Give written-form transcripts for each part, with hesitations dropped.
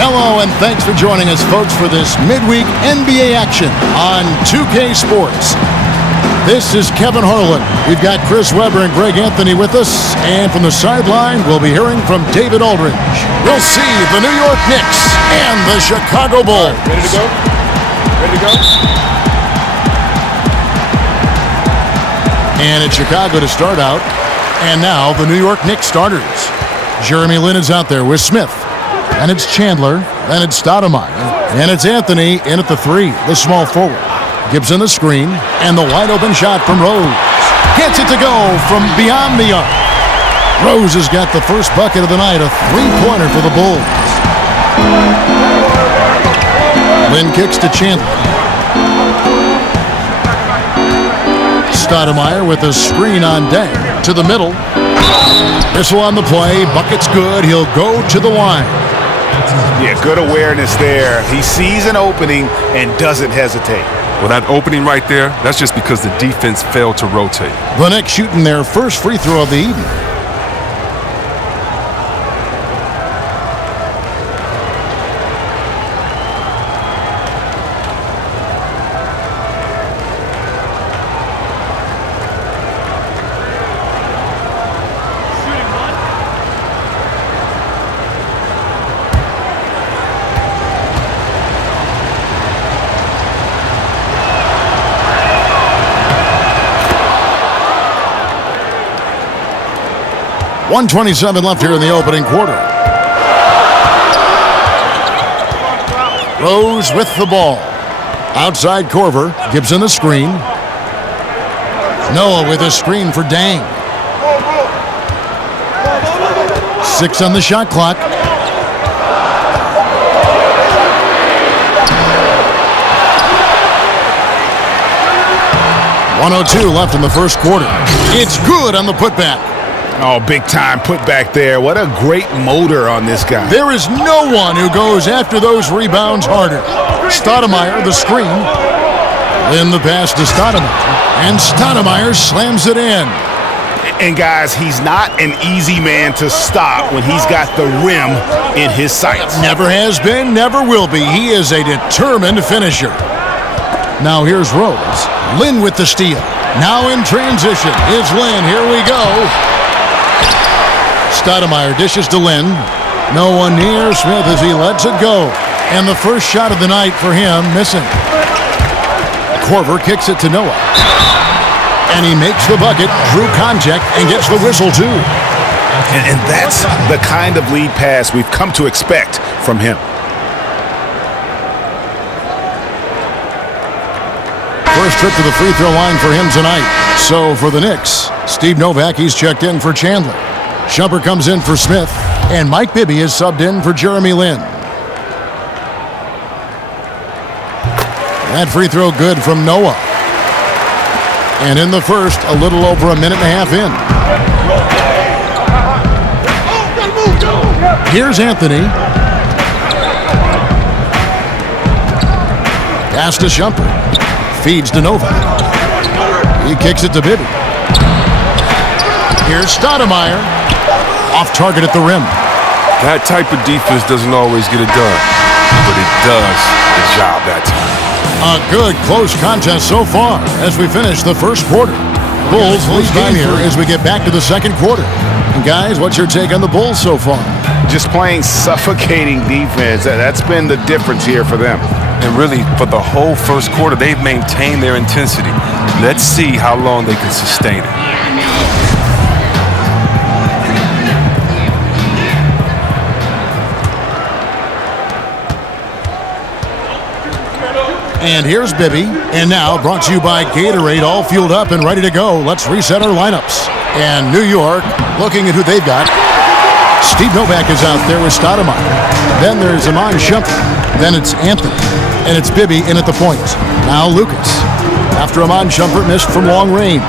Hello, and thanks for joining us, folks, for this midweek NBA action on 2K Sports. This is Kevin Harlan. We've got Chris Webber and Greg Anthony with us, and from the sideline, we'll be hearing from David Aldridge. We'll see the New York Knicks and the Chicago Bulls. Right, ready to go? Ready to go? And it's Chicago to start out. And now the New York Knicks starters. Jeremy Lin is out there with Smith. And it's Chandler. Then it's Stoudemire. And it's Anthony in at the 3, the small forward. Gibson the screen. And the wide open shot from Rose. Gets it to go from beyond the arc. Rose has got the first bucket of the night, a 3-pointer for the Bulls. Lin kicks to Chandler. Stoudemire with a screen on deck to the middle. Missile on the play. Bucket's good. He'll go to the line. Yeah, good awareness there. He sees an opening and doesn't hesitate. Well, that opening right there, that's just because the defense failed to rotate. The Knicks shooting their first free throw of the evening. .127 left here in the opening quarter. Rose with the ball. Outside Korver. Gibson the screen. Noah with a screen for Dang. 6 on the shot clock. .102 left in the first quarter. It's good on the putback. Oh, big-time putback there. What a great motor on this guy. There is no one who goes after those rebounds harder. Stoudemire, the screen. Then the pass to Stoudemire. And Stoudemire slams it in. And, guys, he's not an easy man to stop when he's got the rim in his sights. Never has been, never will be. He is a determined finisher. Now here's Rose. Lin with the steal. Now in transition is Lin. Here we go. Stoudemire dishes to Lin. No one near Smith as he lets it go. And the first shot of the night for him missing. Korver kicks it to Noah. And he makes the bucket, drew contact, and gets the whistle too. And that's the kind of lead pass we've come to expect from him. First trip to the free throw line for him tonight. So for the Knicks, Steve Novak, he's checked in for Chandler. Shumpert comes in for Smith, and Mike Bibby is subbed in for Jeremy Lin. That free throw good from Noah. And in the first, a little over a minute and a half in. Here's Anthony. Pass to Shumpert. Feeds to Novak. He kicks it to Bibby. Here's Stoudemire. Off target at the rim. That type of defense doesn't always get it done, but it does the job that time. A good close contest so far as we finish the first quarter. Bulls lead game here as we get back to the second quarter. And guys, what's your take on the Bulls so far? Just playing suffocating defense. That's been the difference here for them. And really, for the whole first quarter, they've maintained their intensity. Let's see how long they can sustain it. And here's Bibby. And now brought to you by Gatorade, all fueled up and ready to go. Let's reset our lineups. And New York, looking at who they've got. Steve Novak is out there with Stoudemire. Then there's Shumpert. Then it's Anthony. And it's Bibby in at the point. Now Lucas. After Shumpert missed from long range.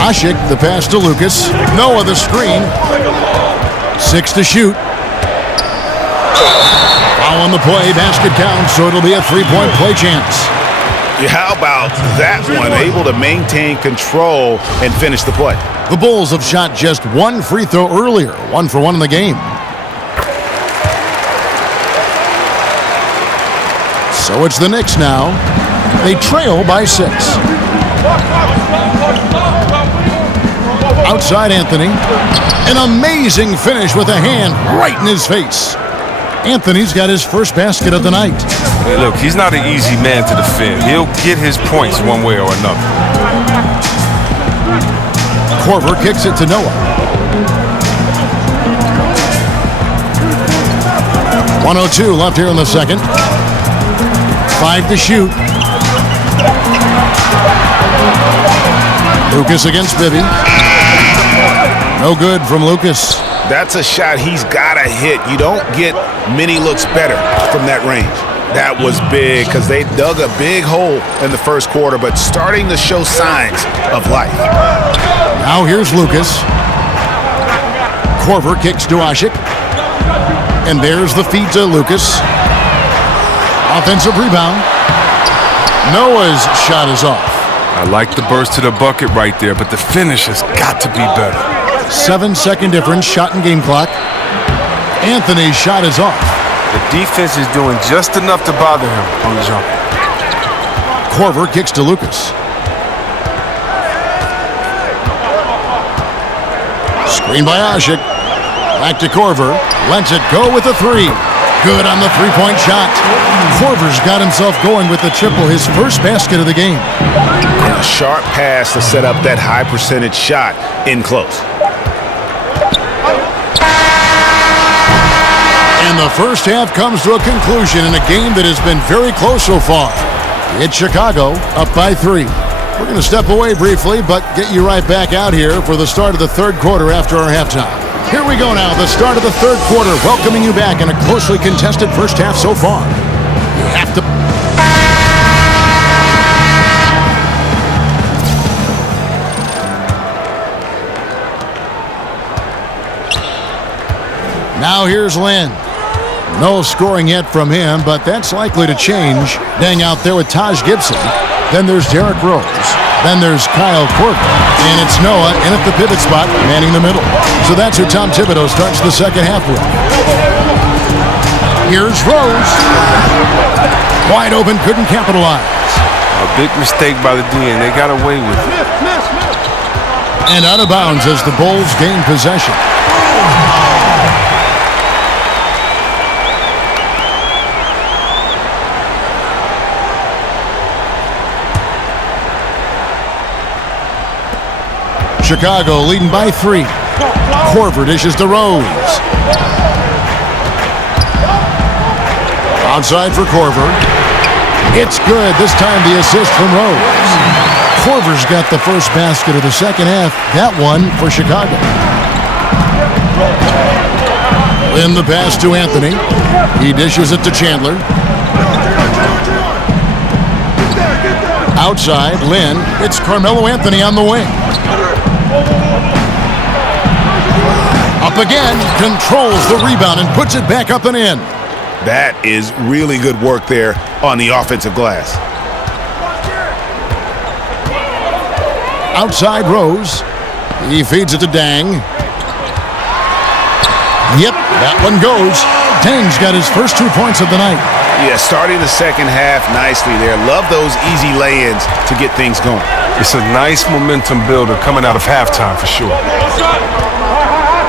Ashik, the pass to Lucas. Noah, the screen. 6 to shoot. Foul on the play, basket counts, so it'll be a 3-point play chance. Yeah, how about that one? Able to maintain control and finish the play. The Bulls have shot just one free throw earlier, 1 for 1 in the game. So it's the Knicks now. They trail by 6. Outside Anthony. An amazing finish with a hand right in his face. Anthony's got his first basket of the night. Hey, look, he's not an easy man to defend. He'll get his points one way or another. Korver kicks it to Noah. 1:02 left here in the second. 5 to shoot. Lucas against Bibby. No good from Lucas. That's a shot he's got to hit. You don't get many looks better from that range. That was big because they dug a big hole in the first quarter, but starting to show signs of life. Now here's Lucas. Korver kicks to Asik. And there's the feed to Lucas. Offensive rebound. Noah's shot is off. I like the burst to the bucket right there, but the finish has got to be better. 7-second difference, shot and game clock. Anthony's shot is off. The defense is doing just enough to bother him on the jump. Korver kicks to Lucas. Screen by Asik. Back to Korver. Lets it go with a 3. Good on the three-point shot. Korver's got himself going with the triple, his first basket of the game. And a sharp pass to set up that high percentage shot in close. And the first half comes to a conclusion in a game that has been very close so far. It's Chicago up by 3. We're going to step away briefly, but get you right back out here for the start of the third quarter after our halftime. Here we go now, the start of the third quarter, welcoming you back in a closely contested first half so far. You have to... Now here's Lin. No scoring yet from him, but that's likely to change. Dang out there with Taj Gibson. Then there's Derrick Rose. Then there's Kyle Korver. And it's Noah in at the pivot spot, manning the middle. So that's who Tom Thibodeau starts the second half with. Here's Rose. Wide open, couldn't capitalize. A big mistake by the D, and they got away with it. And out of bounds as the Bulls gain possession. Chicago leading by 3. Korver dishes to Rose. Outside for Korver. It's good. This time the assist from Rose. Korver's got the first basket of the second half. That one for Chicago. In the pass to Anthony. He dishes it to Chandler. Outside, Lin. It's Carmelo Anthony on the wing. Up again, controls the rebound and puts it back up and in. That is really good work there on the offensive glass. Outside Rose. He feeds it to Dang. Yep, that one goes. Dang's got his first 2 points of the night. Yeah, starting the second half nicely there. Love those easy lay-ins to get things going. It's a nice momentum builder coming out of halftime for sure.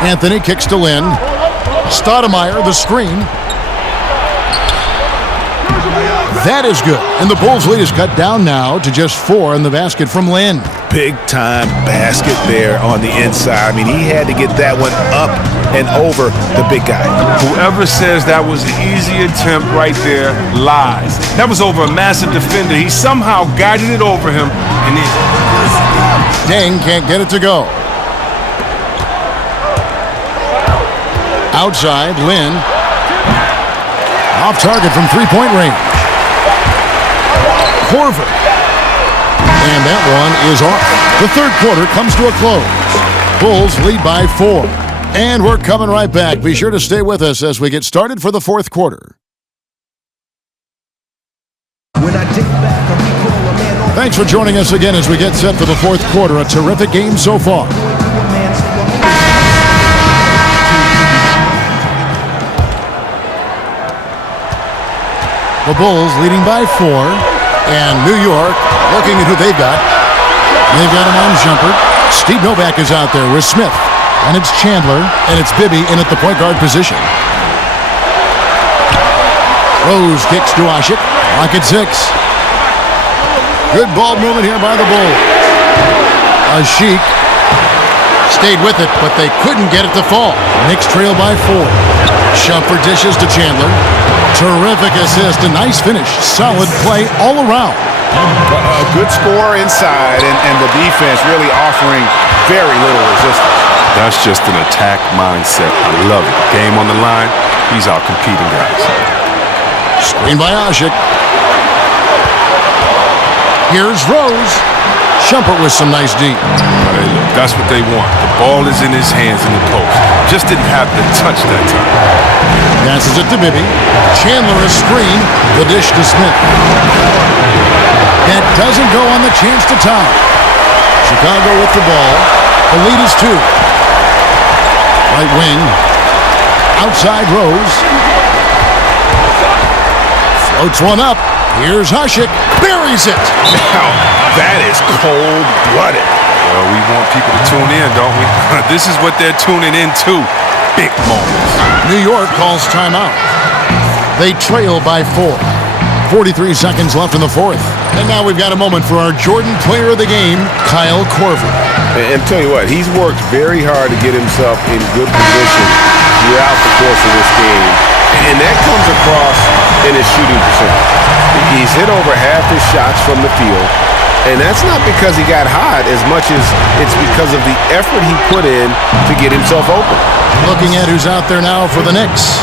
Anthony kicks to Lin. Stoudemire, the screen. That is good. And the Bulls' lead is cut down now to just 4 in the basket from Lin. Big-time basket there on the inside. I mean, he had to get that one up and over the big guy. Whoever says that was an easy attempt right there lies. That was over a massive defender. He somehow guided it over him, and Dang can't get it to go. Outside, Lin. Off target from three-point range. Korver. And that one is off. The third quarter comes to a close. Bulls lead by 4. And we're coming right back. Be sure to stay with us as we get started for the fourth quarter. Thanks for joining us again as we get set for the fourth quarter. A terrific game so far. The Bulls leading by 4. And New York looking at who they've got. They've got him on jumper. Steve Novak is out there with Smith. And it's Chandler. And it's Bibby in at the point guard position. Rose kicks to Ashik. Lock at 6. Good ball movement here by the Bulls. Ashik stayed with it, but they couldn't get it to fall. Knicks trail by 4. Shumpert dishes to Chandler. Terrific assist, a nice finish. Solid play all around. A good score inside, and the defense really offering very little resistance. That's just an attack mindset. I love it. Game on the line. He's out competing guys. Screen by Ashik. Here's Rose. Shumpert with some nice deep. Hey, look, that's what they want. The ball is in his hands in the post. Just didn't have the touch that time. Passes it to Bibby. Chandler a screen. The dish to Smith. That doesn't go on the chance to tie. Chicago with the ball. The lead is 2. Right wing. Outside Rose. Floats one up. Here's Ashik. Buries it. Now, that is cold-blooded. Well, we want people to tune in, don't we? This is what they're tuning into. Big moments. New York calls timeout. They trail by 4. 43 seconds left in the 4th. And now we've got a moment for our Jordan Player of the Game, Kyle Korver. And tell you what, he's worked very hard to get himself in good position throughout the course of this game. And that comes across in his shooting percentage. He's hit over half his shots from the field. And that's not because he got hot as much as it's because of the effort he put in to get himself open. Looking at who's out there now for the Knicks.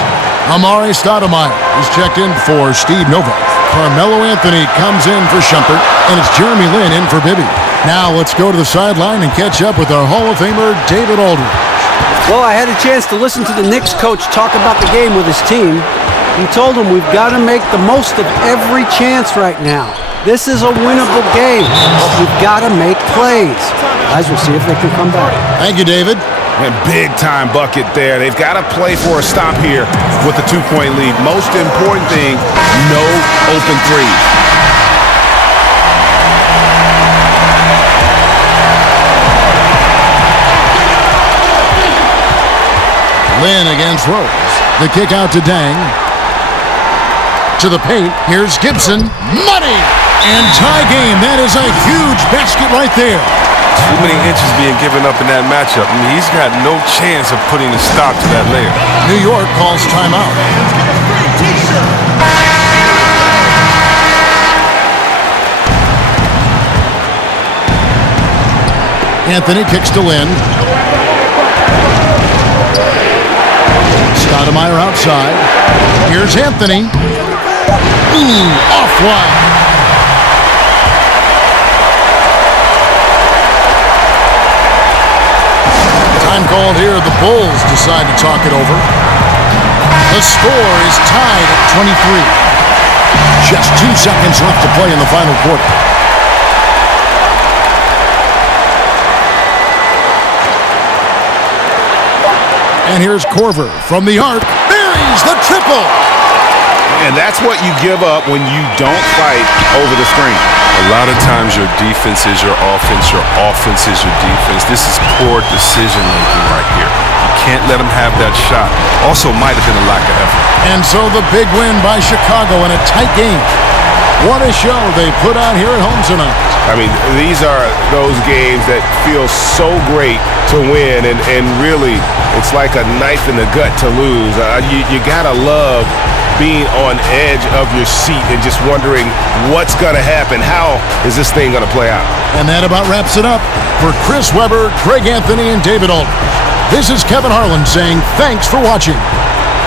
Amari Stoudemire is checked in for Steve Novak. Carmelo Anthony comes in for Shumpert. And it's Jeremy Lin in for Bibby. Now let's go to the sideline and catch up with our Hall of Famer, David Aldridge. Well, I had a chance to listen to the Knicks coach talk about the game with his team. He told them we've got to make the most of every chance right now. This is a winnable game, but we've got to make plays. Guys, we'll see if they can come back. Thank you, David. And big-time bucket there. They've got to play for a stop here with the 2-point lead. Most important thing, no open threes. Lin against Rose. The kick out to Dang. To the paint. Here's Gibson. Money! And tie game. That is a huge basket right there. Too many inches being given up in that matchup. I mean, he's got no chance of putting a stop to that layup. New York calls timeout. Anthony kicks to Lin. Stoudemire outside. Here's Anthony. Off wide. Time called here. The Bulls decide to talk it over. The score is tied at 23. Just 2 seconds left to play in the final quarter. And here's Korver from the arc. Buries the triple. And that's what you give up when you don't fight over the screen. A lot of times your defense is your offense is your defense. This is poor decision-making right here. You can't let them have that shot. Also might have been a lack of effort. And so the big win by Chicago in a tight game. What a show they put on here at home tonight. I mean, these are those games that feel so great to win, and really, it's like a knife in the gut to lose. You gotta love being on edge of your seat and just wondering what's gonna happen. How is this thing gonna play out? And that about wraps it up. For Chris Webber, Greg Anthony, and David Aldridge, this is Kevin Harlan saying thanks for watching.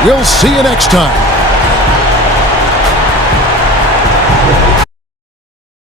We'll see you next time.